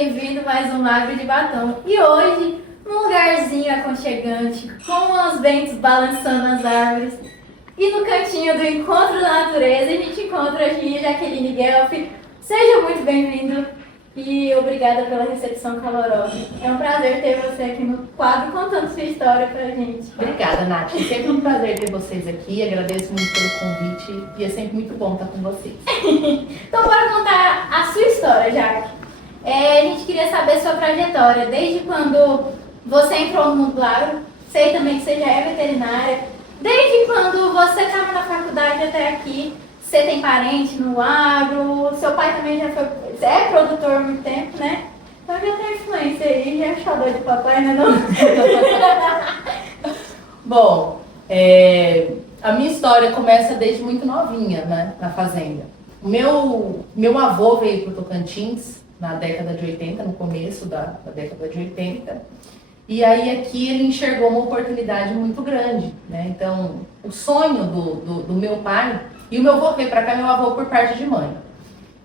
bem-vindo a mais um Agro de Batom. E hoje, num lugarzinho aconchegante, com os ventos balançando as árvores, e no cantinho do Encontro da Natureza, a gente encontra aqui Jaqueline Guelfi. Seja muito bem-vindo e obrigada pela recepção calorosa. É um prazer ter você aqui no quadro contando sua história pra gente. Obrigada, Nath. É sempre um prazer ter vocês aqui. Agradeço muito pelo convite e é sempre muito bom estar com vocês. Então, bora contar a sua história, Jaque. A gente queria saber sua trajetória, desde quando você entrou no mundo do agro, sei também que você já é veterinária, desde quando você estava na faculdade até aqui, você tem parente no agro, seu pai também já foi, é produtor há muito tempo, né? Então já tem influência aí, já é xodó de papai, né não? Bom, a minha história começa desde muito novinha, né, na fazenda. O meu avô veio para o Tocantins na década de 80, no começo da década de 80, e aí aqui ele enxergou uma oportunidade muito grande, né? Então, o sonho do meu pai, e o meu avô veio para cá, meu avô por parte de mãe,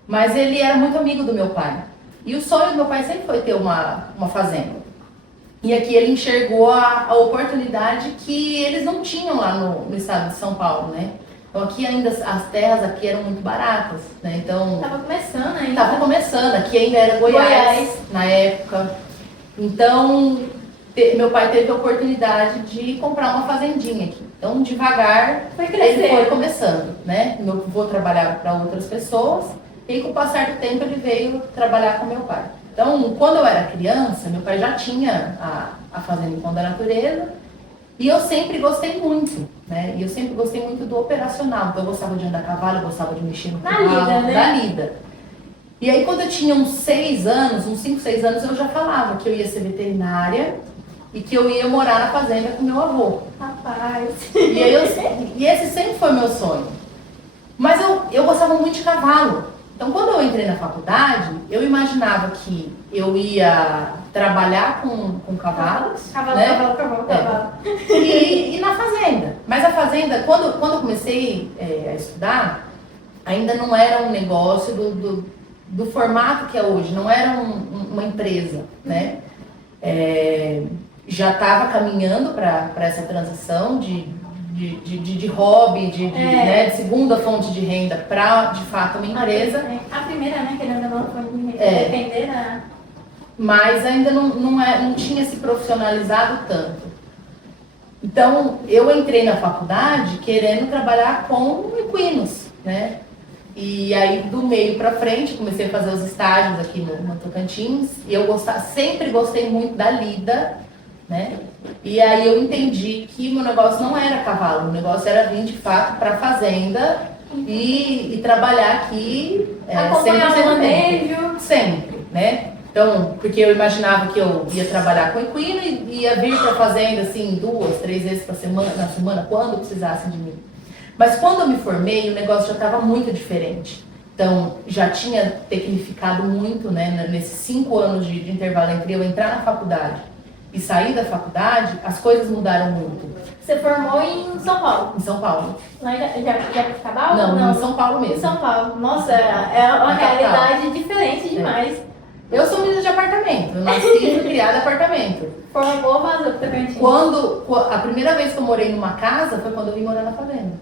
mas ele era muito amigo do meu pai, e o sonho do meu pai sempre foi ter uma fazenda. E aqui ele enxergou a oportunidade que eles não tinham lá no estado de São Paulo, né? Então aqui ainda as terras aqui eram muito baratas, né? Então Tava começando ainda. tava começando, aqui ainda era Goiás na época. Então meu pai teve a oportunidade de comprar uma fazendinha aqui. Então devagar ele foi começando, né? Meu avô trabalhava para outras pessoas e com o passar do tempo ele veio trabalhar com meu pai. Então, quando eu era criança, meu pai já tinha a Fazenda Encontro da Natureza e eu sempre gostei muito, né? E eu sempre gostei muito do operacional. Então, eu gostava de andar a cavalo, eu gostava de mexer no cavalo, da lida. E aí, quando eu tinha uns 6 anos, uns 5, 6 anos, eu já falava que eu ia ser veterinária e que eu ia morar na fazenda com meu avô. Rapaz! E esse sempre foi meu sonho. Mas eu gostava muito de cavalo. Então, quando eu entrei na faculdade, eu imaginava que eu ia trabalhar com cavalos. Cavalo, né? cavalo. E na fazenda. Mas a fazenda, quando eu comecei a estudar, ainda não era um negócio do formato que é hoje, não era uma empresa, né? Já estava caminhando para essa transição de hobby, né, de segunda fonte de renda para, de fato, uma empresa. A primeira, né, querendo ou não, foi depender da... Mas ainda não tinha se profissionalizado tanto. Então, eu entrei na faculdade querendo trabalhar com equinos, né? E aí, do meio para frente, comecei a fazer os estágios aqui no Tocantins. E eu sempre gostei muito da lida, né? E aí eu entendi que meu negócio não era cavalo, o negócio era vir de fato para a fazenda e trabalhar aqui acompanhar o manejo. Sempre, né? Então, porque eu imaginava que eu ia trabalhar com equino e ia vir para a fazenda assim 2, 3 vezes na semana, quando precisassem de mim. Mas quando eu me formei, o negócio já estava muito diferente. Então, já tinha tecnificado muito, né? Nesses 5 anos de intervalo entre eu entrar na faculdade e sair da faculdade, as coisas mudaram muito. Você formou em São Paulo? Em São Paulo. Lá em Jabuticabal? Não, em São Paulo mesmo. Em São Paulo. Nossa, é uma realidade diferente demais. Eu sou menina de apartamento. Eu nasci e fui criada em apartamento. Formou, vazou pro Tocantins. A primeira vez que eu morei numa casa foi quando eu vim morar na fazenda.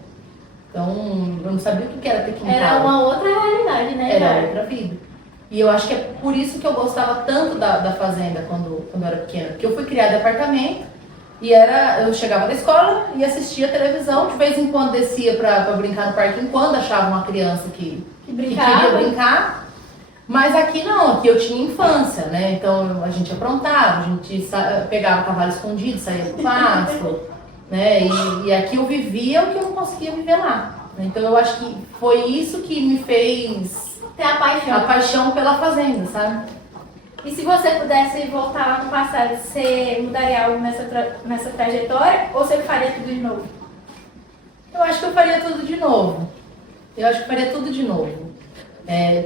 Então, eu não sabia o que era ter quintal. Era uma outra realidade, né? Era outra vida. E eu acho que é por isso que eu gostava tanto da fazenda quando eu era pequena. Porque eu fui criada em apartamento e eu chegava da escola e assistia televisão. De vez em quando descia pra brincar no parquinho, quando achava uma criança que queria brincar. Mas aqui não, aqui eu tinha infância, né? Então a gente aprontava, a gente pegava o cavalo escondido, saía pro pasto, né? E aqui eu vivia o que eu não conseguia viver lá. Então eu acho que foi isso que me fez ter a paixão pela fazenda, sabe? E se você pudesse voltar lá no passado, você mudaria algo nessa trajetória ou você faria tudo de novo? Eu acho que eu faria tudo de novo.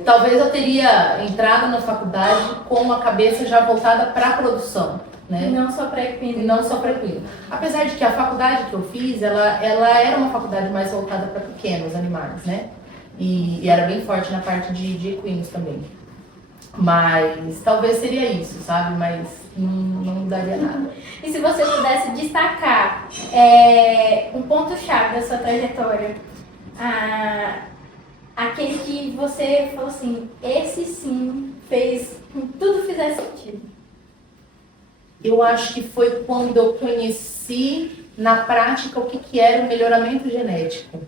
Talvez eu teria entrado na faculdade com a cabeça já voltada para a produção, né? Não só para equino. Não só para equino. Apesar de que a faculdade que eu fiz, ela era uma faculdade mais voltada para pequenos animais, né? E era bem forte na parte de equinos também. Mas talvez seria isso, sabe? Mas não mudaria nada. E se você pudesse destacar um ponto-chave da sua trajetória, aquele que você falou assim, esse sim fez com que tudo fizesse sentido. Eu acho que foi quando eu conheci na prática o que era o melhoramento genético.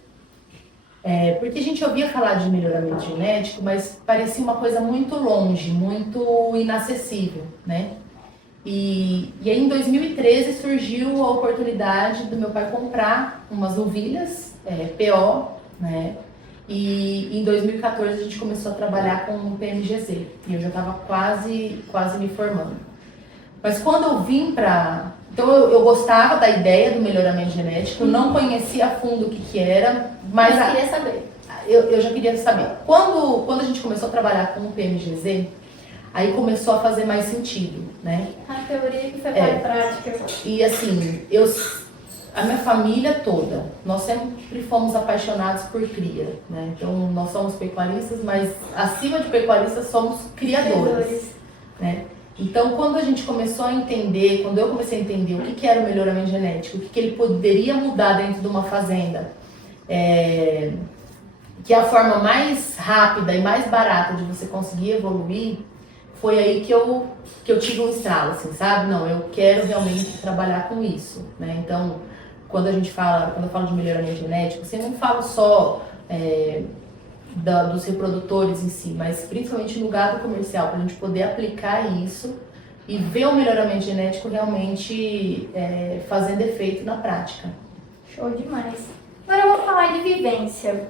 Porque a gente ouvia falar de melhoramento genético, mas parecia uma coisa muito longe, muito inacessível, né? E aí em 2013 surgiu a oportunidade do meu pai comprar umas novilhas, PO, né? E em 2014 a gente começou a trabalhar com o PMGZ, e eu já estava quase me formando. Mas quando eu vim para... Então eu gostava da ideia do melhoramento genético, não conhecia a fundo o que era, mas queria saber. Eu já queria saber. Quando a gente começou a trabalhar com o PMGZ, aí começou a fazer mais sentido, né? A teoria que foi para a prática. E assim, a minha família toda, nós sempre fomos apaixonados por cria, né? Então nós somos pecuaristas, mas acima de pecuaristas somos criadores, né? Então, quando a gente começou a entender, quando eu comecei a entender o que era o melhoramento genético, o que ele poderia mudar dentro de uma fazenda, que é a forma mais rápida e mais barata de você conseguir evoluir, foi aí que eu tive um estralo, assim, sabe? Não, eu quero realmente trabalhar com isso, né? Então, quando eu falo de melhoramento genético, você não fala só dos reprodutores em si, mas principalmente no gado comercial, para a gente poder aplicar isso e ver o melhoramento genético realmente fazendo efeito na prática. Show demais. Agora eu vou falar de vivência.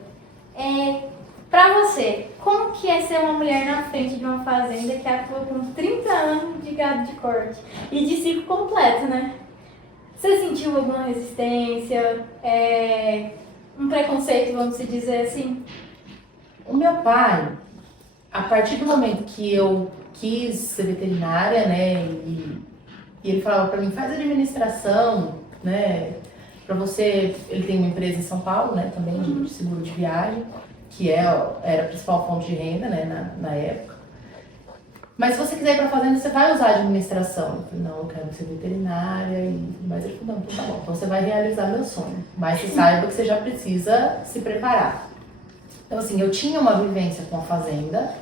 Para você, como que é ser uma mulher na frente de uma fazenda que atua com 30 anos de gado de corte e de ciclo completo, né? Você sentiu alguma resistência, um preconceito, vamos dizer assim? O meu pai, a partir do momento que eu quis ser veterinária, né, e ele falava para mim, faz administração, né, para você, ele tem uma empresa em São Paulo, né, também de seguro de viagem, que era a principal fonte de renda, né, na época. Mas se você quiser ir para a fazenda, você vai usar a administração. Eu falei, não, eu quero ser veterinária, mas ele falou, não, então tá bom, então você vai realizar meu sonho, mas você saiba que você já precisa se preparar. Então, assim, eu tinha uma vivência com a fazenda,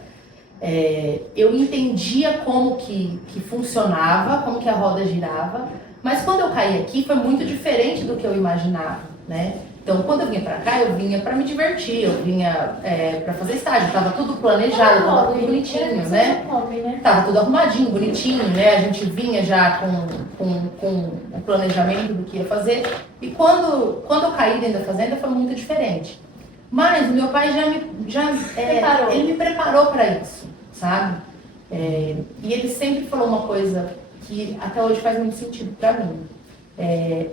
eu entendia como que funcionava, como que a roda girava, mas quando eu caí aqui foi muito diferente do que eu imaginava, né? Então, quando eu vinha pra cá, eu vinha pra me divertir, eu vinha pra fazer estágio, tava tudo planejado, tava tudo bonitinho, né? Tava tudo arrumadinho, bonitinho, né? A gente vinha já com o planejamento do que ia fazer, e quando eu caí dentro da fazenda foi muito diferente. Mas o meu pai ele me preparou para isso, sabe? E ele sempre falou uma coisa que até hoje faz muito sentido para mim.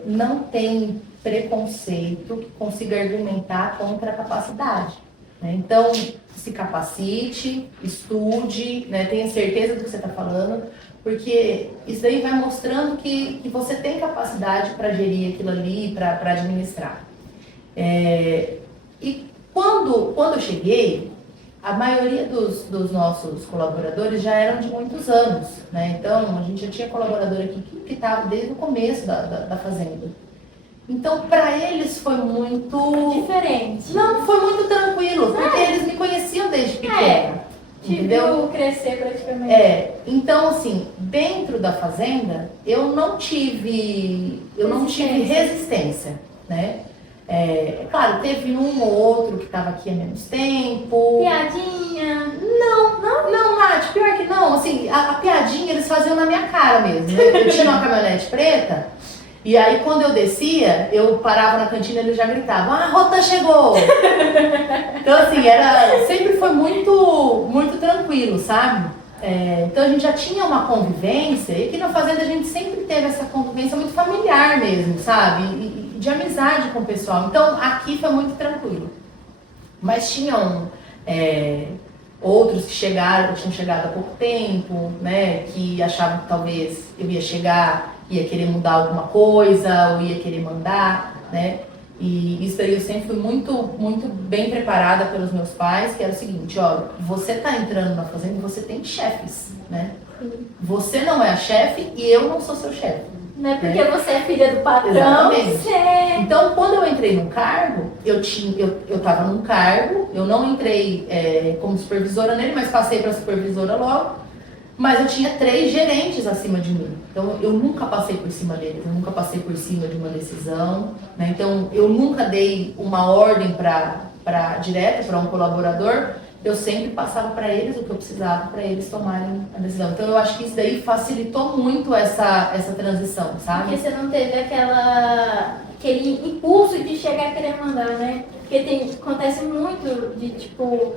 Não tem preconceito que consiga argumentar contra a capacidade, né? Então, se capacite, estude, né? Tenha certeza do que você está falando, porque isso aí vai mostrando que você tem capacidade para gerir aquilo ali, para administrar. E quando eu cheguei, a maioria dos nossos colaboradores já eram de muitos anos, né? Então, a gente já tinha colaborador aqui que estava desde o começo da fazenda. Então, para eles foi muito... diferente. Não, foi muito tranquilo, porque eles me conheciam desde pequena. Entendeu? Crescer praticamente. Então, assim, dentro da fazenda, eu não tive resistência, né? Claro, teve um ou outro que estava aqui há menos tempo. Piadinha? Não, Nath, pior que não. Assim, a piadinha eles faziam na minha cara mesmo. Eu tinha uma caminhonete preta, e aí quando eu descia, eu parava na cantina e eles já gritavam, a rota chegou! Então, assim, sempre foi muito, muito tranquilo, sabe? Então a gente já tinha uma convivência, e aqui na fazenda a gente sempre teve essa convivência muito familiar mesmo, sabe? E de amizade com o pessoal. Então aqui foi muito tranquilo. Mas tinham outros que tinham chegado há pouco tempo, né? Que achavam que talvez eu ia chegar, ia querer mudar alguma coisa, ou ia querer mandar, né? E isso aí eu sempre fui muito bem preparada pelos meus pais, que era o seguinte, ó, você tá entrando na fazenda e você tem chefes, né? Você não é a chefe e eu não sou seu chefe. Não é porque você é filha do patrão. Exatamente. Você... Então, quando eu entrei no cargo, eu estava num cargo, eu não entrei como supervisora nele, mas passei para supervisora logo. Mas eu tinha 3 gerentes acima de mim. Então, eu nunca passei por cima deles, eu nunca passei por cima de uma decisão, né? Então, eu nunca dei uma ordem direta para um colaborador. Eu sempre passava para eles o que eu precisava para eles tomarem a decisão. Então, eu acho que isso daí facilitou muito essa transição, sabe? Porque você não teve aquele impulso de chegar a querer mandar, né? Porque acontece muito de, tipo,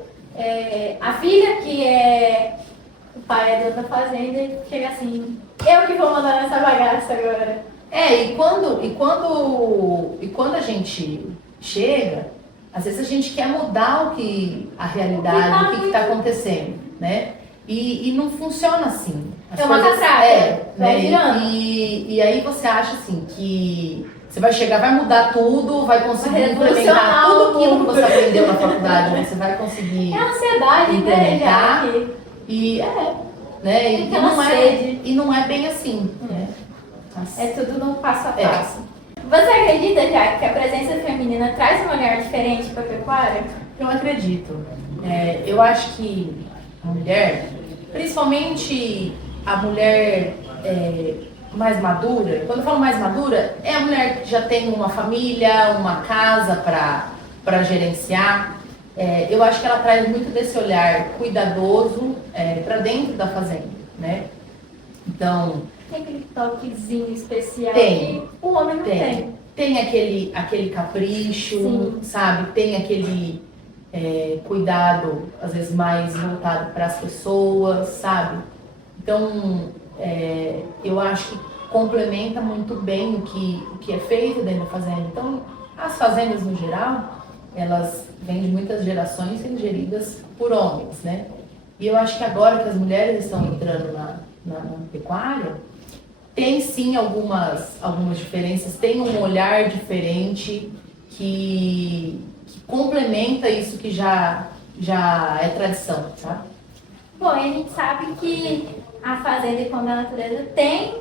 a filha que o pai é dono da fazenda e chega assim, eu que vou mandar nessa bagaça agora. E quando a gente chega, às vezes a gente quer mudar a realidade, o que está acontecendo, né? E não funciona assim. É uma catraca, vai girando. E aí você acha assim que você vai chegar, vai mudar tudo, vai conseguir implementar tudo aquilo que você aprendeu na faculdade, né? Você vai conseguir ansiedade, implementar. Né? Né? E não é bem assim, né? É tudo no passo a passo. Você acredita, já que a presença feminina traz um olhar diferente para a pecuária? Eu acredito. Eu acho que a mulher, principalmente a mulher mais madura, quando eu falo mais madura, é a mulher que já tem uma família, uma casa para gerenciar. Eu acho que ela traz muito desse olhar cuidadoso para dentro da fazenda, né? Então... Tem aquele toquezinho especial que o homem não tem. Tem aquele capricho, sim, sabe? Tem aquele cuidado, às vezes, mais voltado para as pessoas, sabe? Então, eu acho que complementa muito bem o que é feito dentro da fazenda. Então, as fazendas, no geral, elas vêm de muitas gerações sendo geridas por homens, né? E eu acho que agora que as mulheres estão entrando na pecuária, tem sim algumas diferenças, tem um olhar diferente que complementa isso que já é tradição, sabe? Bom, e a gente sabe que a Fazenda e Pão da Natureza tem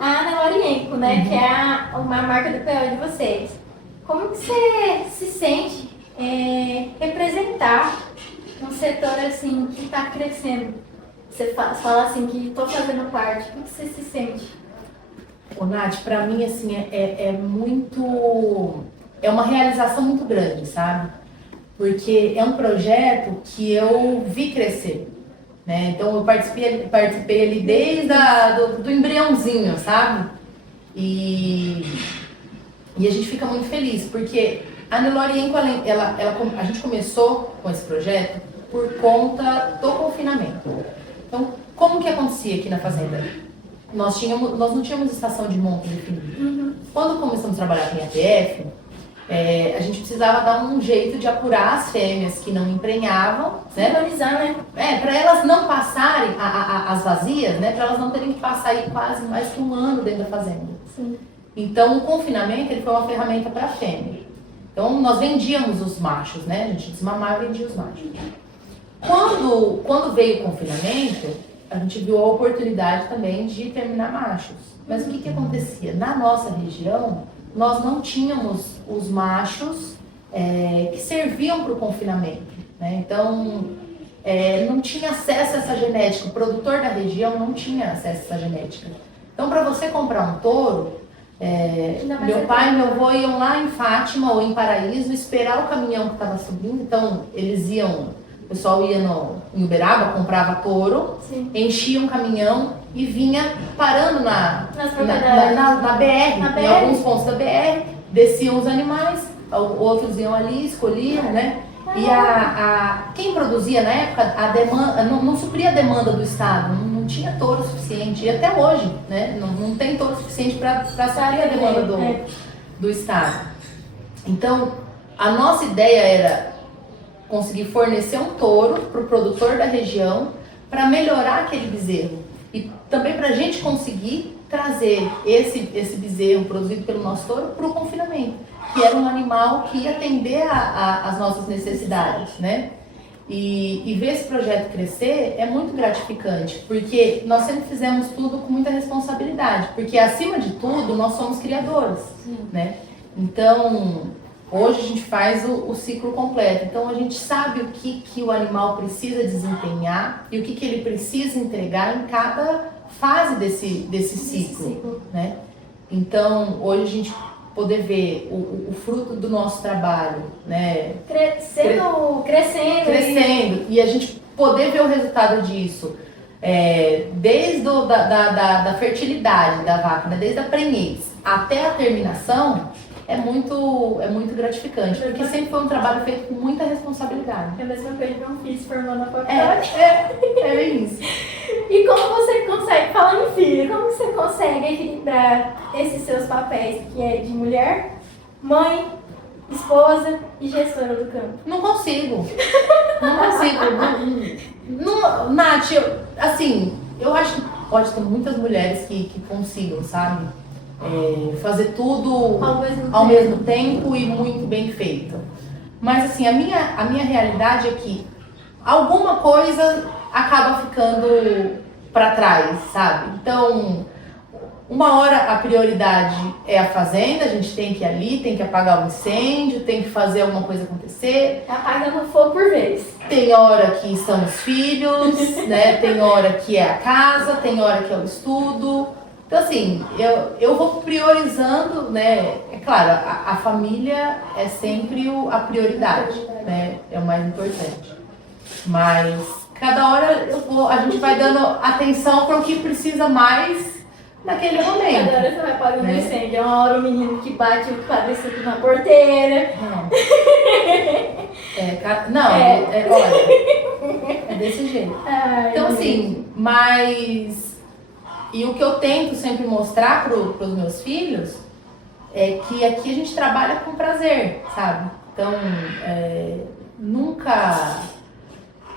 a Nelorienco, né? Que é uma marca do PO de vocês. Como que você se sente representar um setor assim que está crescendo? Você fala assim que estou fazendo parte, como que você se sente? Nath, pra mim assim é uma realização muito grande, sabe? Porque é um projeto que eu vi crescer, né? Então eu participei ali desde do embriãozinho, sabe? E a gente fica muito feliz, porque a Nelorienco, a gente começou com esse projeto por conta do confinamento. Então, como que acontecia aqui na fazenda? Nós não tínhamos estação de monta definida. Quando começamos a trabalhar com IATF, a gente precisava dar um jeito de apurar as fêmeas que não emprenhavam, né? Valorizar, né? Para elas não passarem as vazias, né? Para elas não terem que passar aí quase mais que um ano dentro da fazenda. Sim. Então, o confinamento ele foi uma ferramenta para a fêmea. Então, nós vendíamos os machos, né? A gente desmamava e vendia os machos. Quando veio o confinamento, a gente viu a oportunidade também de terminar machos. Mas o que acontecia? Na nossa região, nós não tínhamos os machos que serviam para o confinamento, né? Então, não tinha acesso a essa genética. O produtor da região não tinha acesso a essa genética. Então, para você comprar um touro, meu pai e meu avô iam lá em Fátima ou em Paraíso esperar o caminhão que estava subindo. Então, o pessoal ia em Uberaba, comprava touro, sim, enchia um caminhão e vinha parando na BR, em alguns pontos da BR, desciam os animais, outros iam ali, escolhiam, né? E quem produzia na época, a demanda, não supria a demanda do Estado, não tinha touro suficiente, e até hoje, né? Não tem touro suficiente para suprir a demanda do Estado. Então, a nossa ideia era conseguir fornecer um touro para o produtor da região para melhorar aquele bezerro e também para a gente conseguir trazer esse bezerro produzido pelo nosso touro para o confinamento. que era um animal que ia atender às nossas necessidades, né? E ver esse projeto crescer é muito gratificante, porque nós sempre fizemos tudo com muita responsabilidade, porque acima de tudo nós somos criadores, né? Então, hoje a gente faz o ciclo completo, então a gente sabe o que o animal precisa desempenhar e o que ele precisa entregar em cada fase desse ciclo, né? Então, hoje a gente poder ver o fruto do nosso trabalho, né? Crescendo e a gente poder ver o resultado disso, desde da fertilidade da vaca, né? Desde a prenhez até a terminação, é muito gratificante, porque sempre foi um trabalho feito com muita responsabilidade. É a mesma coisa que um filho se formando na faculdade. É isso. E como você consegue, falando em filho, como você consegue equilibrar esses seus papéis, que é de mulher, mãe, esposa e gestora do campo? Não consigo. Nath, eu acho que pode ter muitas mulheres que consigam, sabe? Fazer tudo ao mesmo tempo e muito bem feito. Mas assim, a minha realidade é que alguma coisa acaba ficando para trás, sabe? Então, uma hora a prioridade é a fazenda, a gente tem que ir ali, tem que apagar o incêndio, tem que fazer alguma coisa acontecer. Apagando o fogo por vez. Tem hora que são os filhos, né? Tem hora que é a casa, tem hora que é o estudo. Então, assim, eu vou priorizando, né? É claro, a família é sempre a prioridade, né? É o mais importante. Mas cada hora a gente vai dando atenção para o que precisa mais naquele momento. Cada hora você vai apagando o incêndio. É uma hora o menino que bate o quadriciclo na porteira. Olha, é desse jeito. Ai, então, assim, mas... E o que eu tento sempre mostrar para os meus filhos é que aqui a gente trabalha com prazer, sabe? Então,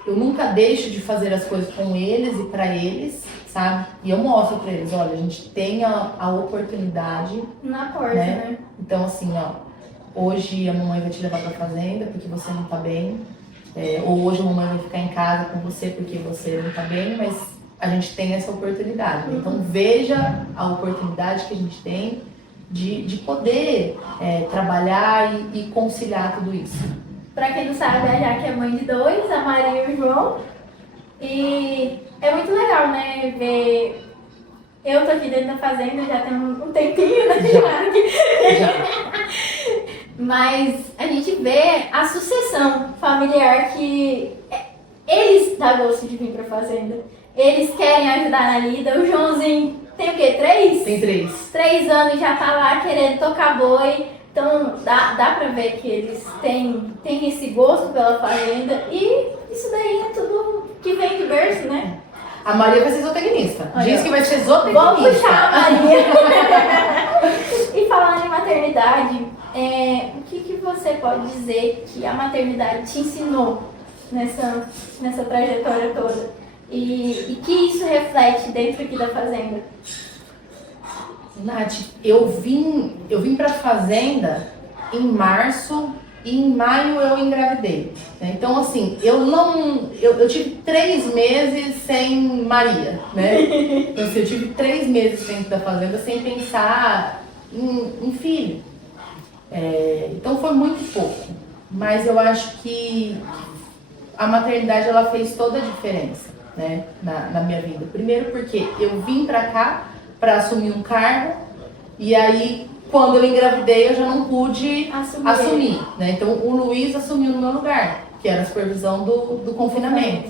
eu nunca deixo de fazer as coisas com eles e para eles, sabe? E eu mostro para eles, olha, a gente tem a oportunidade na porta, né? Então, assim, hoje a mamãe vai te levar para a fazenda porque você não tá bem, ou hoje a mamãe vai ficar em casa com você porque você não tá bem, mas a gente tem essa oportunidade. Então, veja a oportunidade que a gente tem de poder trabalhar e conciliar tudo isso. Pra quem não sabe, a Jaque é mãe de 2, a Maria e o João. E é muito legal, né, ver... Eu tô aqui dentro da fazenda já tem um tempinho, né, Já. Mas a gente vê a sucessão familiar que eles dão gosto de vir pra fazenda. Eles querem ajudar na lida. O Joãozinho tem o quê? 3? Tem 3. 3 anos e já tá lá querendo tocar boi. Então dá pra ver que eles têm esse gosto pela fazenda. E isso daí é tudo que vem de berço, né? A Maria vai ser zootecnista. Diz que vai ser zootecnista. Vamos puxar a Maria. E falando em maternidade, o que você pode dizer que a maternidade te ensinou nessa trajetória toda? E que isso reflete dentro aqui da fazenda? Nath, eu vim pra fazenda em março e em maio eu engravidei. Né? Então, assim, eu tive 3 meses sem Maria, né? Então, assim, eu tive 3 meses dentro da fazenda sem pensar em filho. Então, foi muito pouco. Mas eu acho que a maternidade, ela fez toda a diferença, né, na minha vida. Primeiro porque eu vim pra cá para assumir um cargo e aí quando eu engravidei eu já não pude assumir, né? Então o Luiz assumiu no meu lugar, que era a supervisão do confinamento,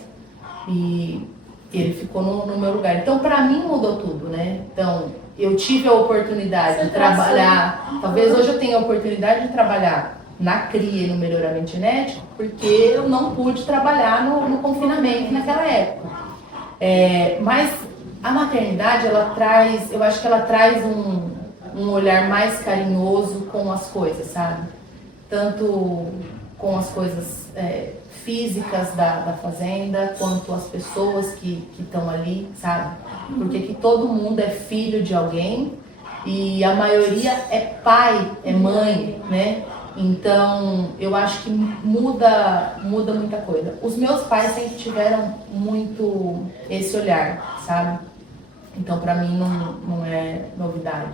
e ele ficou no meu lugar. Então para mim mudou tudo, né? Então eu tive a oportunidade de trabalhar, talvez hoje eu tenha a oportunidade de trabalhar na cria e no melhoramento genético, porque eu não pude trabalhar no confinamento naquela época. Mas a maternidade, eu acho que ela traz um olhar mais carinhoso com as coisas, sabe? Tanto com as coisas físicas da fazenda, quanto as pessoas que estão ali, sabe? Porque aqui todo mundo é filho de alguém E a maioria é pai, é mãe, né? Então, eu acho que muda muita coisa. Os meus pais sempre tiveram muito esse olhar, sabe? Então, pra mim, não é novidade.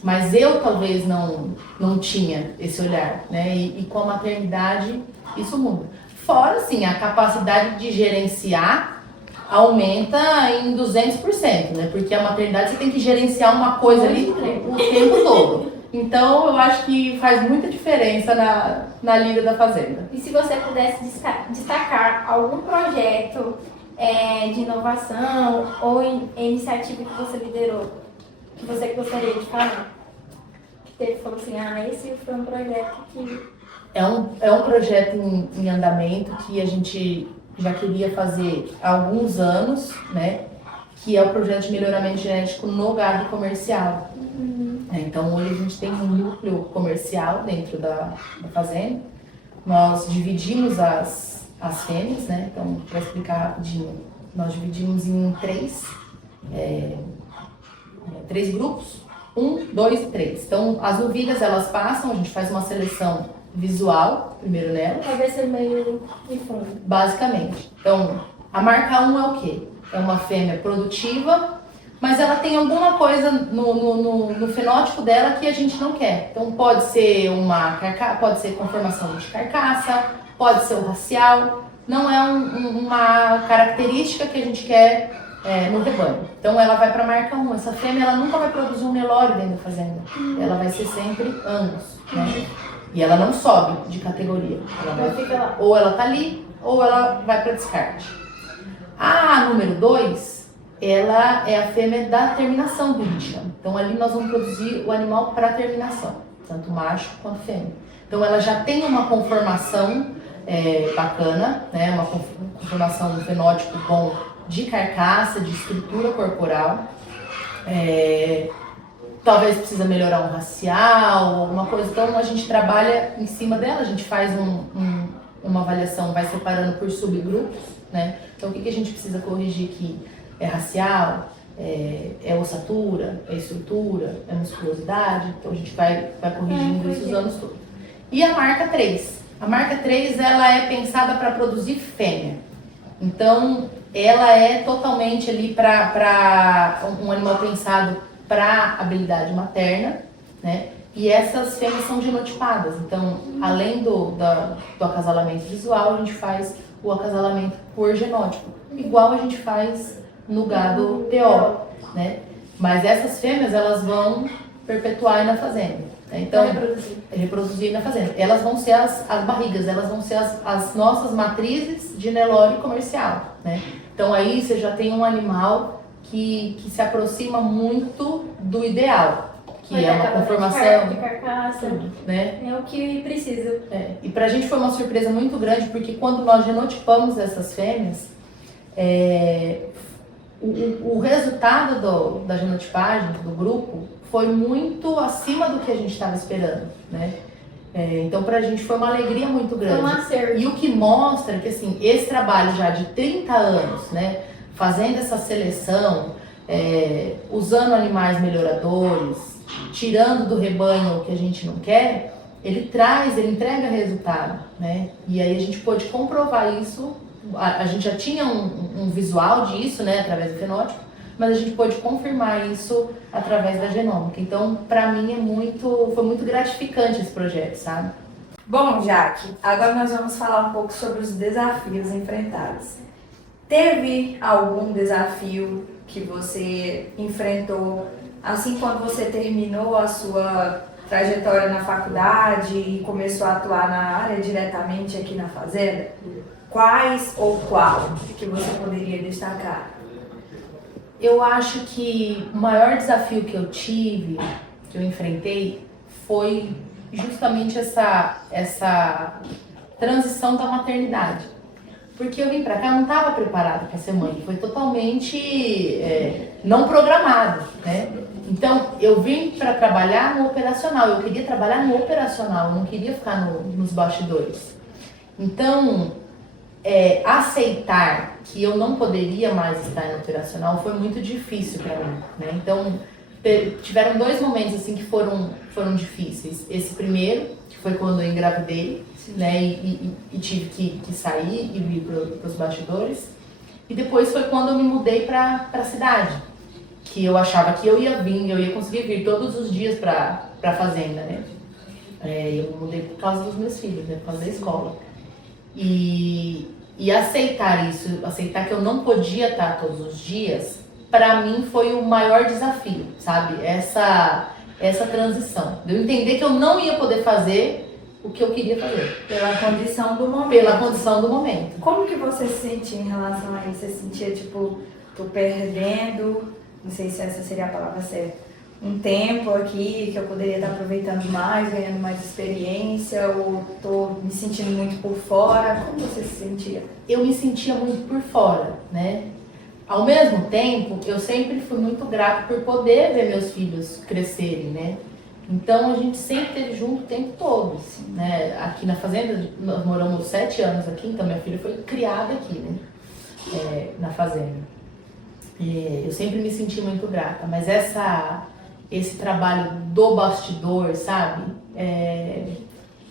Mas eu talvez não tinha esse olhar, né? E com a maternidade, isso muda. Fora, assim, a capacidade de gerenciar aumenta em 200%, né? Porque a maternidade você tem que gerenciar uma coisa ali o tempo todo. Então, eu acho que faz muita diferença na lida da fazenda. E se você pudesse destacar algum projeto de inovação ou iniciativa que você liderou, que você gostaria de falar? Que teve, falou assim, esse foi um projeto que... É um projeto em andamento que a gente já queria fazer há alguns anos, né? Que é o projeto de melhoramento genético no gado comercial. Então, hoje a gente tem um núcleo comercial dentro da fazenda. Nós dividimos as fêmeas, né? Então, para explicar rapidinho, nós dividimos em três grupos, 1, 2 e 3. Então, as novilhas, elas passam, a gente faz uma seleção visual, primeiro nela. Talvez ser meio de fundo. Basicamente. Então, a marca 1 é o quê? É uma fêmea produtiva, mas ela tem alguma coisa no fenótipo dela que a gente não quer. Então, pode ser pode ser conformação de carcaça, pode ser o racial, não é uma característica que a gente quer no rebanho. Então, ela vai para a marca 1. Essa fêmea, ela nunca vai produzir um Nelore dentro da fazenda. Ela vai ser sempre Angus, né? E ela não sobe de categoria. Fica lá. Ou ela tá ali, ou ela vai para descarte. A número 2, ela é a fêmea da terminação, que a gente chama. Então, ali nós vamos produzir o animal para terminação, tanto macho quanto fêmea. Então, ela já tem uma conformação bacana, né? Uma conformação, um fenótipo bom de carcaça, de estrutura corporal. Talvez precisa melhorar um racial, alguma coisa. Então, a gente trabalha em cima dela, a gente faz uma avaliação, vai separando por subgrupos, né? Então, o que a gente precisa corrigir aqui? É racial, é ossatura, é estrutura, é musculosidade. Então, a gente vai corrigindo isso os anos todos. E a marca 3? A marca 3, ela é pensada para produzir fêmea. Então, ela é totalmente ali para um animal pensado para habilidade materna, né? E essas fêmeas são genotipadas. Então, além do acasalamento visual, a gente faz o acasalamento por genótipo, igual a gente faz no gado PO, né? Mas essas fêmeas, elas vão perpetuar aí na fazenda, né? Então, reproduzir na fazenda. Elas vão ser as barrigas, elas vão ser as nossas matrizes de Nelore comercial, né? Então, aí você já tem um animal que se aproxima muito do ideal, que é uma conformação de carcaça, tudo, né? É o que precisa. E pra gente foi uma surpresa muito grande, porque quando nós genotipamos essas fêmeas, o resultado da genotipagem do grupo foi muito acima do que a gente estava esperando, né? Então pra gente foi uma alegria muito grande. Foi um acerto. E o que mostra que assim, esse trabalho já de 30 anos, né? Fazendo essa seleção, usando animais melhoradores, tirando do rebanho o que a gente não quer, ele entrega resultado, né? E aí a gente pôde comprovar isso, a gente já tinha um visual disso, né, através do fenótipo, mas a gente pôde confirmar isso através da genômica. Então, para mim, foi muito gratificante esse projeto, sabe? Bom, Jaque, agora nós vamos falar um pouco sobre os desafios enfrentados. Teve algum desafio que você enfrentou assim quando você terminou a sua trajetória na faculdade e começou a atuar na área diretamente aqui na fazenda? Quais ou qual que você poderia destacar? Eu acho que o maior desafio que eu enfrentei, foi justamente essa transição da maternidade. Porque eu vim pra cá, eu não estava preparada para ser mãe, foi totalmente não programado, né? Então, eu vim para trabalhar no operacional, eu queria trabalhar no operacional, eu não queria ficar nos bastidores. Então, aceitar que eu não poderia mais estar no operacional foi muito difícil para mim, né? Então, tiveram 2 momentos assim que foram difíceis. Esse primeiro, que foi quando eu engravidei, né, e tive que sair e vir para os bastidores. E depois foi quando eu me mudei para a cidade, que eu achava que eu ia conseguir vir todos os dias para a fazenda, né? Eu me mudei por causa dos meus filhos, né, por causa da escola. E aceitar isso, aceitar que eu não podia estar todos os dias, para mim foi o maior desafio, sabe? Essa transição. De eu entender que eu não ia poder fazer o que eu queria fazer. Pela condição do momento. Pela condição do momento. Como que você se sentia em relação a isso? Você sentia, tipo, tô perdendo, não sei se essa seria a palavra certa, um tempo aqui que eu poderia estar aproveitando mais, ganhando mais experiência, ou tô me sentindo muito por fora? Como você se sentia? Eu me sentia muito por fora, né? Ao mesmo tempo, eu sempre fui muito grata por poder ver meus filhos crescerem, né? Então a gente sempre esteve junto o tempo todo, né? Aqui na fazenda, nós moramos 7 anos aqui, então minha filha foi criada aqui, né? Na fazenda. Eu sempre me senti muito grata, mas esse trabalho do bastidor, sabe?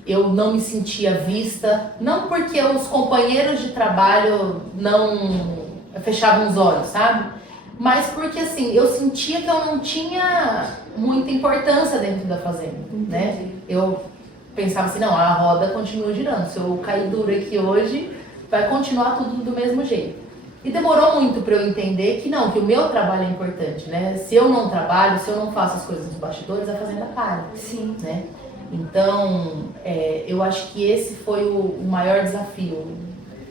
Eu não me sentia vista, não porque os companheiros de trabalho não fechavam os olhos, sabe? Mas porque assim, eu sentia que eu não tinha muita importância dentro da fazenda, né? Eu pensava assim, não, a roda continua girando, se eu cair duro aqui hoje, vai continuar tudo do mesmo jeito. E demorou muito para eu entender que não, que o meu trabalho é importante, né? Se eu não trabalho, se eu não faço as coisas nos bastidores, a fazenda para. Sim. Né? Então, eu acho que esse foi o maior desafio,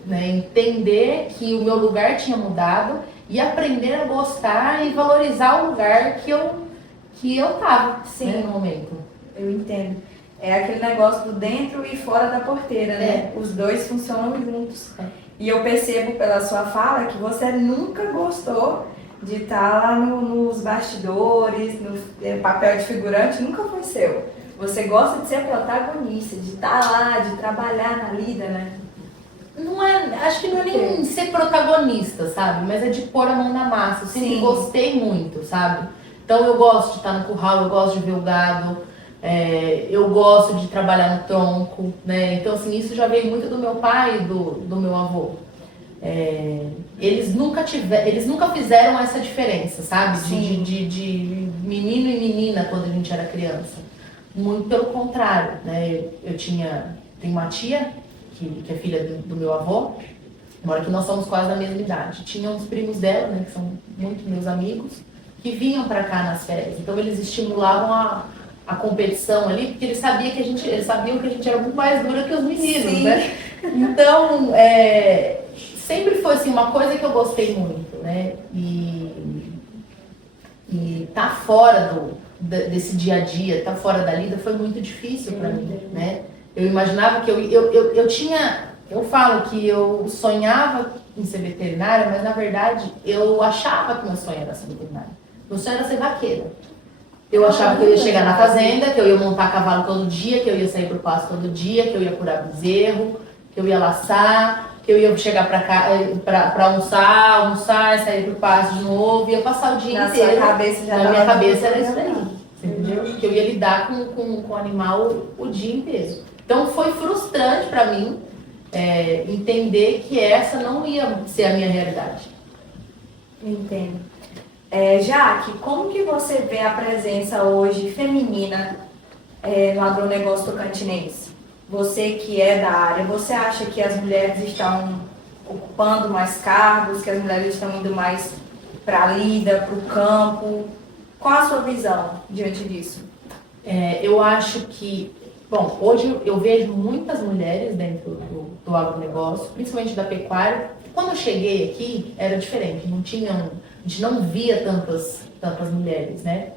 né? Entender que o meu lugar tinha mudado e aprender a gostar e valorizar o lugar que eu tava, né, no momento. Eu entendo. É aquele negócio do dentro e fora da porteira, né? Os dois funcionam juntos. E eu percebo pela sua fala que você nunca gostou de estar lá nos bastidores, no papel de figurante, nunca foi seu. Você gosta de ser protagonista, de estar lá, de trabalhar na lida, né? Não é, acho que não é nem ser protagonista, sabe? Mas é de pôr a mão na massa. Eu sempre gostei muito, sabe? Então eu gosto de estar no curral, eu gosto de ver o gado, eu gosto de trabalhar no tronco, né? Então assim, isso já veio muito do meu pai e do meu avô. Eles nunca fizeram essa diferença, sabe? De menino e menina quando a gente era criança. Muito pelo contrário, né? Tenho uma tia que é filha do meu avô, mora que nós somos quase da mesma idade. Tinha uns primos dela, né, que são muito meus amigos, que vinham para cá nas férias. Então eles estimulavam a competição ali, porque eles sabiam que a gente era muito mais dura que os meninos, né? Então, sempre foi assim, uma coisa que eu gostei muito, né? E tá fora desse dia a dia, tá fora da lida, foi muito difícil para mim, né? Eu imaginava que eu falo que eu sonhava em ser veterinária, mas na verdade eu achava que meu sonho era ser veterinária. Meu sonho era ser vaqueira. Eu achava que eu ia chegar na fazenda, que eu ia montar cavalo todo dia, que eu ia sair pro pasto todo dia, que eu ia curar bezerro, que eu ia laçar, que eu ia chegar pra cá pra almoçar, sair pro pasto de novo, ia passar o dia inteiro. Na minha cabeça era isso daí, entendeu? Que eu ia lidar com o animal o dia inteiro. Então foi frustrante para mim entender que essa não ia ser a minha realidade. Entendo. Jaque, como que você vê a presença hoje feminina no agronegócio tocantinense? Você que é da área, você acha que as mulheres estão ocupando mais cargos, que as mulheres estão indo mais para a lida, para o campo? Qual a sua visão diante disso? Eu acho que, bom, hoje eu vejo muitas mulheres dentro do agronegócio, principalmente da pecuária. Quando eu cheguei aqui, era diferente, a gente não via tantas mulheres, né?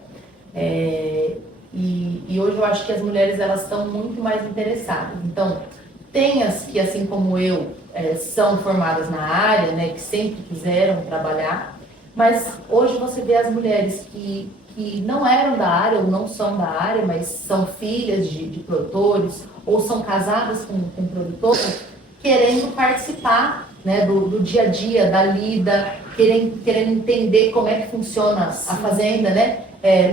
E hoje eu acho que as mulheres elas estão muito mais interessadas. Então, tem as que, assim como eu, são formadas na área, né, que sempre quiseram trabalhar, mas hoje você vê as mulheres que não eram da área ou não são da área, mas são filhas de produtores ou são casadas com produtores, querendo participar, né, do dia a dia, da lida, querendo entender como é que funciona a fazenda, né?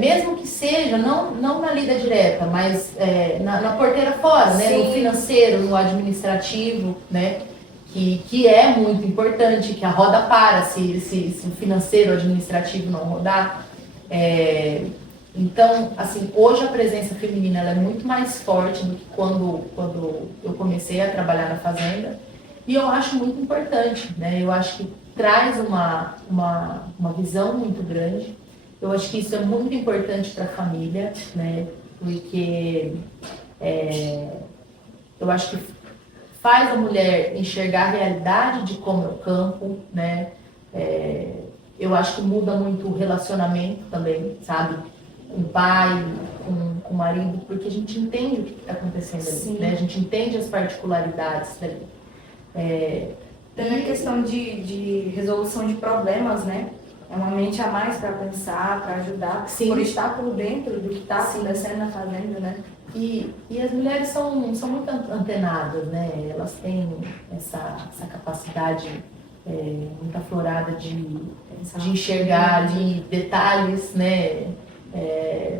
mesmo que seja, não na lida direta, mas na porteira fora, né? No financeiro, no administrativo, né? Que é muito importante, que a roda para se o financeiro, o administrativo não rodar. Então, assim, hoje a presença feminina ela é muito mais forte do que quando eu comecei a trabalhar na fazenda. E eu acho muito importante, né? Eu acho que traz uma visão muito grande. Eu acho que isso é muito importante para a família, né? Porque eu acho que faz a mulher enxergar a realidade de como é o campo, né? Eu acho que muda muito o relacionamento também, sabe? Com o pai, com o marido, porque a gente entende o que está acontecendo ali, né? A gente entende as particularidades dali. Também a questão de resolução de problemas, né? É uma mente a mais para pensar, para ajudar, por estar por dentro do que está acontecendo na fazenda, né? E as mulheres são muito antenadas, né? Elas têm essa capacidade muito aflorada de enxergar ali detalhes, né?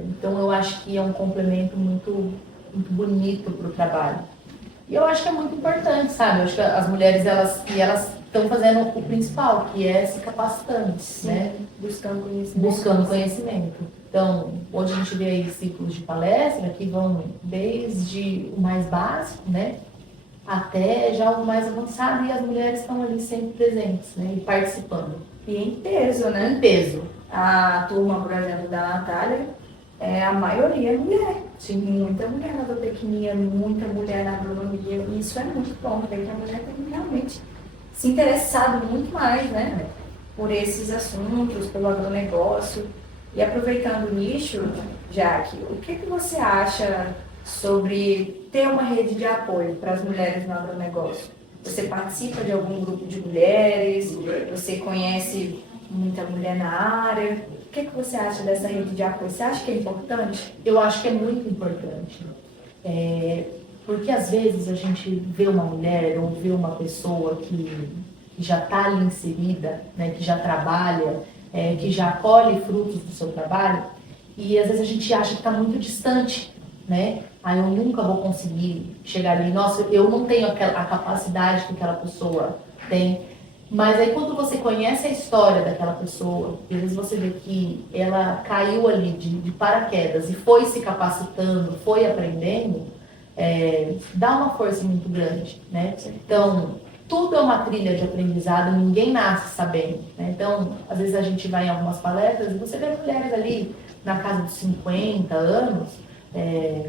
Então eu acho que é um complemento muito, muito bonito para o trabalho. E eu acho que é muito importante, sabe? Eu acho que as mulheres, elas estão fazendo o principal, que é se capacitando, né? Buscando conhecimento. Então, hoje a gente vê aí ciclos de palestra que vão desde o mais básico, né? Até já o mais avançado, e as mulheres estão ali sempre presentes, né? E participando. E em peso, né? Em peso. A turma, por exemplo, da Natália, a maioria é mulher. Sim. Muita mulher na zootecnia, muita mulher na agronomia. E isso é muito bom, porque a mulher tem realmente se interessado muito mais, né? Por esses assuntos, pelo agronegócio. E aproveitando o nicho, Jaque, o que você acha sobre ter uma rede de apoio para as mulheres no agronegócio? Você participa de algum grupo de mulheres? Você conhece muita mulher na área? O que você acha dessa rede de apoio? Você acha que é importante? Eu acho que é muito importante. Porque às vezes a gente vê uma mulher ou vê uma pessoa que já está ali inserida, né, que já trabalha, que já colhe frutos do seu trabalho, e às vezes a gente acha que está muito distante, né? Eu nunca vou conseguir chegar ali. Nossa, eu não tenho a capacidade que aquela pessoa tem. Mas aí quando você conhece a história daquela pessoa, às vezes você vê que ela caiu ali de paraquedas e foi se capacitando, foi aprendendo, dá uma força muito grande, né? Então, tudo é uma trilha de aprendizado, ninguém nasce sabendo, né? Então, às vezes a gente vai em algumas palestras e você vê mulheres ali na casa dos 50 anos,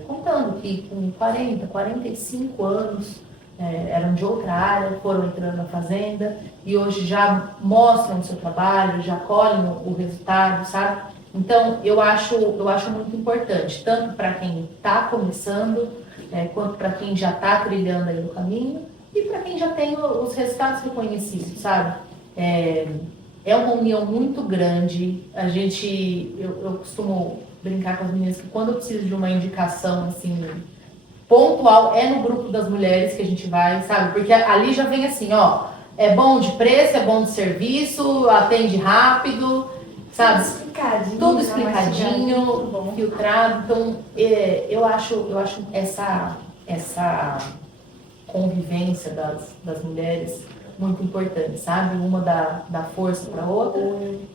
contando que com 40, 45 anos eram de outra área, foram entrando na fazenda e hoje já mostram o seu trabalho, já colhem o resultado, sabe? Então, eu acho muito importante, tanto para quem está começando, quanto para quem já está trilhando aí no caminho, e para quem já tem os resultados reconhecidos, sabe? É uma união muito grande. Eu costumo brincar com as meninas que quando eu preciso de uma indicação, assim, pontual, é no grupo das mulheres que a gente vai, sabe? Porque ali já vem assim, ó, é bom de preço, é bom de serviço, atende rápido, sabe? Tudo explicadinho, filtrado. Então, eu acho essa convivência das mulheres muito importante, sabe? Uma dá força para a outra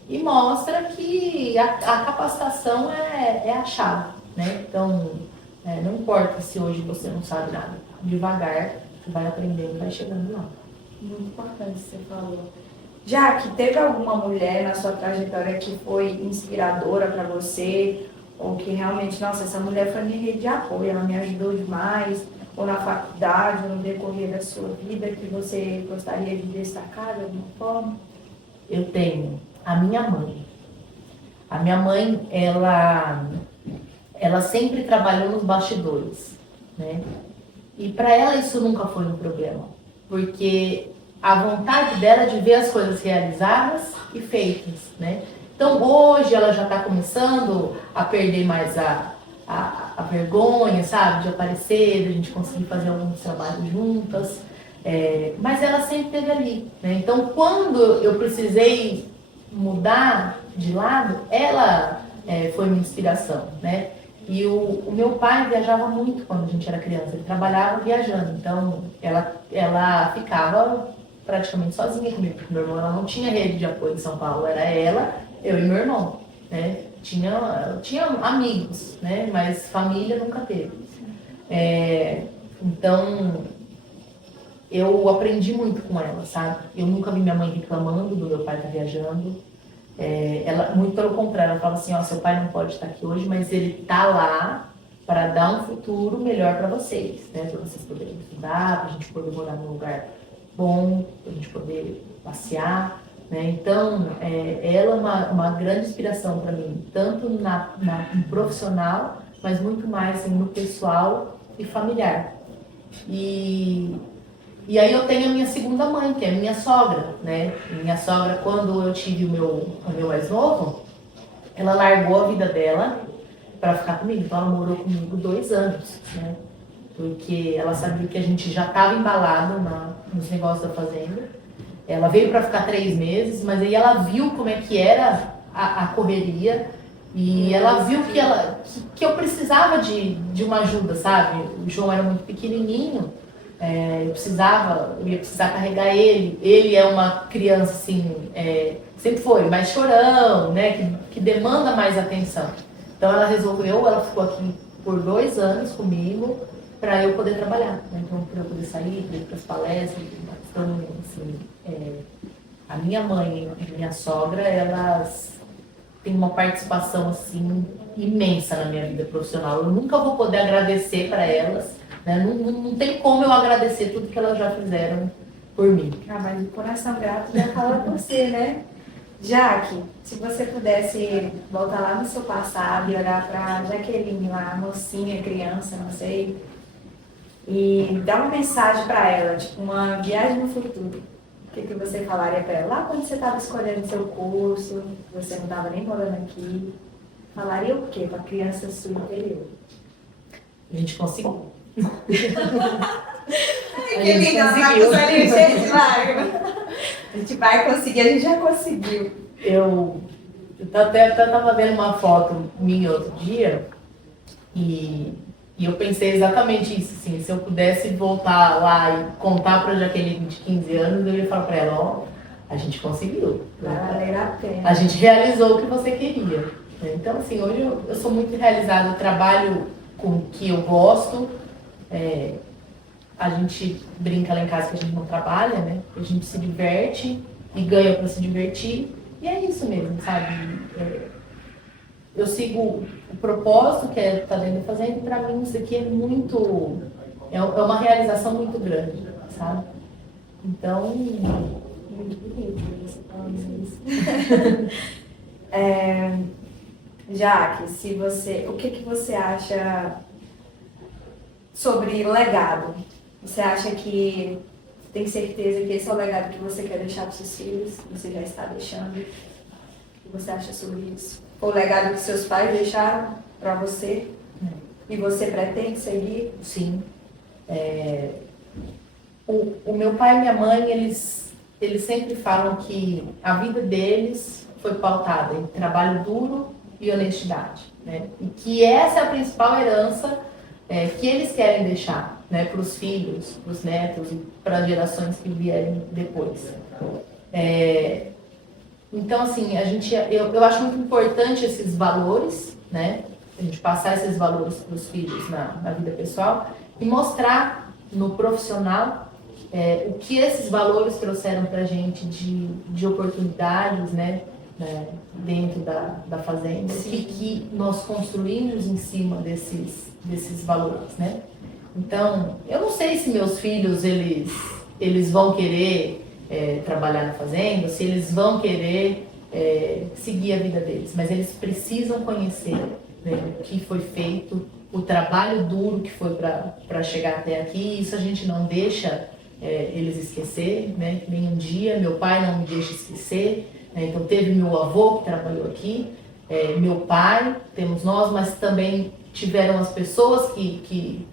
e mostra que a capacitação é a chave, né? Então, não importa se hoje você não sabe nada, devagar você vai aprendendo e vai chegando lá. Muito importante o que você falou. Jaque, teve alguma mulher na sua trajetória que foi inspiradora para você? Ou que realmente, nossa, essa mulher foi minha rede de apoio, ela me ajudou demais? Ou na faculdade, ou no decorrer da sua vida, que você gostaria de destacar de alguma forma? Eu tenho a minha mãe. A minha mãe, ela sempre trabalhou nos bastidores, né? E para ela isso nunca foi um problema, porque a vontade dela é de ver as coisas realizadas e feitas, né? Então hoje ela já está começando a perder mais a vergonha, sabe? De aparecer, de a gente conseguir fazer alguns trabalhos juntas, mas ela sempre esteve ali, né? Então quando eu precisei mudar de lado, ela foi minha inspiração, né? E o meu pai viajava muito quando a gente era criança, ele trabalhava viajando, então ela ficava praticamente sozinha comigo, porque meu irmão ela não tinha rede de apoio em São Paulo, era ela, eu e meu irmão, né? Tinha amigos, né? Mas família nunca teve. Então, eu aprendi muito com ela, sabe? Eu nunca vi minha mãe reclamando do meu pai estar viajando. Ela, muito pelo contrário, ela fala assim, ó, seu pai não pode estar aqui hoje, mas ele tá lá para dar um futuro melhor para vocês, né? Para vocês poderem estudar, para a gente poder morar num lugar bom, para a gente poder passear, né? Então, ela é uma grande inspiração para mim, tanto no profissional, mas muito mais assim, no pessoal e familiar. E aí eu tenho a minha segunda mãe, que é a minha sogra, né? Minha sogra, quando eu tive o meu mais novo, ela largou a vida dela para ficar comigo. Então ela morou comigo 2 anos, né? Porque ela sabia que a gente já estava embalado nos negócios da fazenda. Ela veio para ficar 3 meses, mas aí ela viu como é que era a correria e ela viu que eu precisava de uma ajuda, sabe? O João era muito pequenininho. Eu ia precisar carregar ele. Ele é uma criança assim, sempre foi, mais chorão, né? Que demanda mais atenção. Então ela ficou aqui por 2 anos comigo para eu poder trabalhar, né? Então para eu poder sair, para ir para as palestras. Então, assim, a minha mãe e a minha sogra, elas têm uma participação assim imensa na minha vida profissional. Eu nunca vou poder agradecer para elas. Não tem como eu agradecer tudo que elas já fizeram por mim. Mas o coração grato já fala por você, né? Jaque, se você pudesse voltar lá no seu passado e olhar para Jaqueline lá, mocinha, criança, não sei, e dar uma mensagem para ela, tipo uma viagem no futuro, o que você falaria para ela? Lá quando você estava escolhendo seu curso, você não estava nem morando aqui, falaria o quê para a criança sua interior? A gente conseguiu. A gente vai conseguir, a gente já conseguiu. Eu até estava vendo uma foto minha outro dia e eu pensei exatamente isso, assim, se eu pudesse voltar lá e contar para a Jaqueline de 15 anos, eu ia falar para ela, ó, a gente conseguiu. Vai valer a pena. A gente realizou o que você queria. Então, assim, hoje eu sou muito realizada, eu trabalho com o que eu gosto. A gente brinca lá em casa que a gente não trabalha, né? A gente se diverte e ganha para se divertir. E é isso mesmo, sabe? Eu sigo o propósito que é estar dentro da fazenda e para mim isso aqui é muito... É uma realização muito grande, sabe? Então... Muito bonito você falando isso. Jaque, o que você acha sobre legado? Você acha que tem certeza que esse é o legado que você quer deixar para os seus filhos? Você já está deixando? O que você acha sobre isso? O legado que seus pais deixaram para você? E você pretende seguir? Sim. O meu pai e minha mãe, eles sempre falam que a vida deles foi pautada em trabalho duro e honestidade, né? E que essa é a principal herança que eles querem deixar, né, para os filhos, para os netos e para as gerações que vierem depois. Então, assim, eu acho muito importante esses valores, né? A gente passar esses valores para os filhos na vida pessoal e mostrar no profissional o que esses valores trouxeram para a gente de oportunidades, né? Dentro da fazenda, que nós construímos em cima desses valores, né? Então, eu não sei se meus filhos, eles vão querer trabalhar na fazenda, se eles vão querer seguir a vida deles, mas eles precisam conhecer, né, o que foi feito, o trabalho duro que foi para chegar até aqui. Isso a gente não deixa eles esquecer, né? Nem um dia, meu pai não me deixa esquecer. Então teve meu avô que trabalhou aqui, meu pai, temos nós, mas também tiveram as pessoas que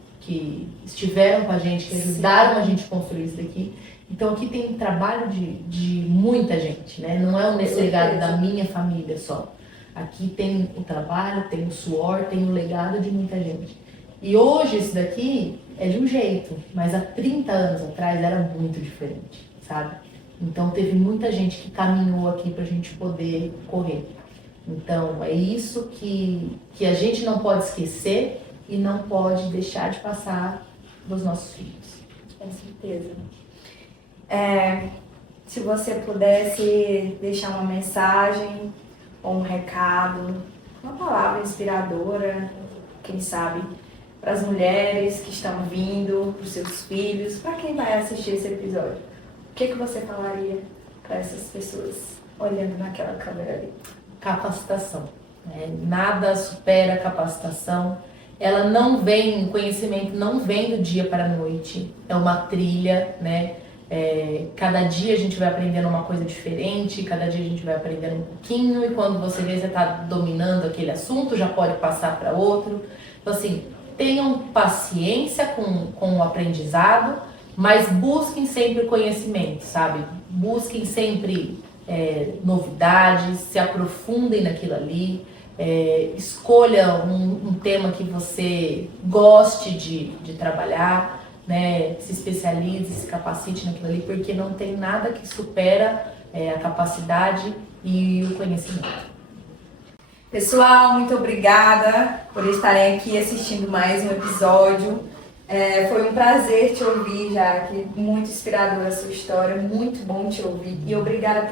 estiveram com a gente, que ajudaram a gente a construir isso daqui. Então aqui tem trabalho de muita gente, né? Não é um legado da minha família só. Aqui tem o trabalho, tem o suor, tem o legado de muita gente. E hoje isso daqui é de um jeito, mas há 30 anos atrás era muito diferente, sabe? Então teve muita gente que caminhou aqui pra gente poder correr. Então é isso que a gente não pode esquecer e não pode deixar de passar para os nossos filhos. Com certeza. Se você pudesse deixar uma mensagem ou um recado, uma palavra inspiradora, quem sabe, para as mulheres que estão vindo, para os seus filhos, para quem vai assistir esse episódio, o que você falaria para essas pessoas olhando naquela câmera ali? Capacitação. Né? Nada supera a capacitação. Ela não vem, o conhecimento não vem do dia para a noite. É uma trilha, né? Cada dia a gente vai aprendendo uma coisa diferente, cada dia a gente vai aprendendo um pouquinho, e quando você vê, você está dominando aquele assunto, já pode passar para outro. Então, assim, tenham paciência com o aprendizado, mas busquem sempre conhecimento, sabe? Busquem sempre novidades, se aprofundem naquilo ali, escolha um tema que você goste de trabalhar, né? Se especialize, se capacite naquilo ali, porque não tem nada que supera a capacidade e o conhecimento. Pessoal, muito obrigada por estarem aqui assistindo mais um episódio. Foi um prazer te ouvir, Jaque. Muito inspiradora a sua história, muito bom te ouvir. E obrigada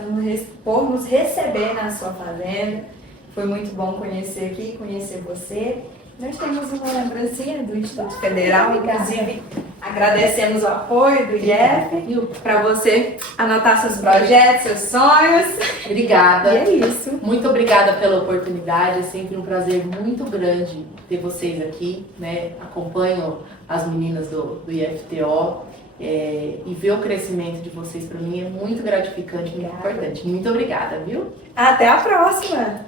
por nos receber na sua fazenda. Foi muito bom conhecer aqui, conhecer você. Nós temos uma lembrancinha do Instituto Federal, inclusive agradecemos o apoio do IEF para você anotar seus projetos, seus sonhos. Obrigada. E é isso. Muito obrigada pela oportunidade, é sempre um prazer muito grande ter vocês aqui, né? Acompanho as meninas do IFTO e ver o crescimento de vocês para mim é muito gratificante, muito importante. Muito obrigada, viu? Até a próxima!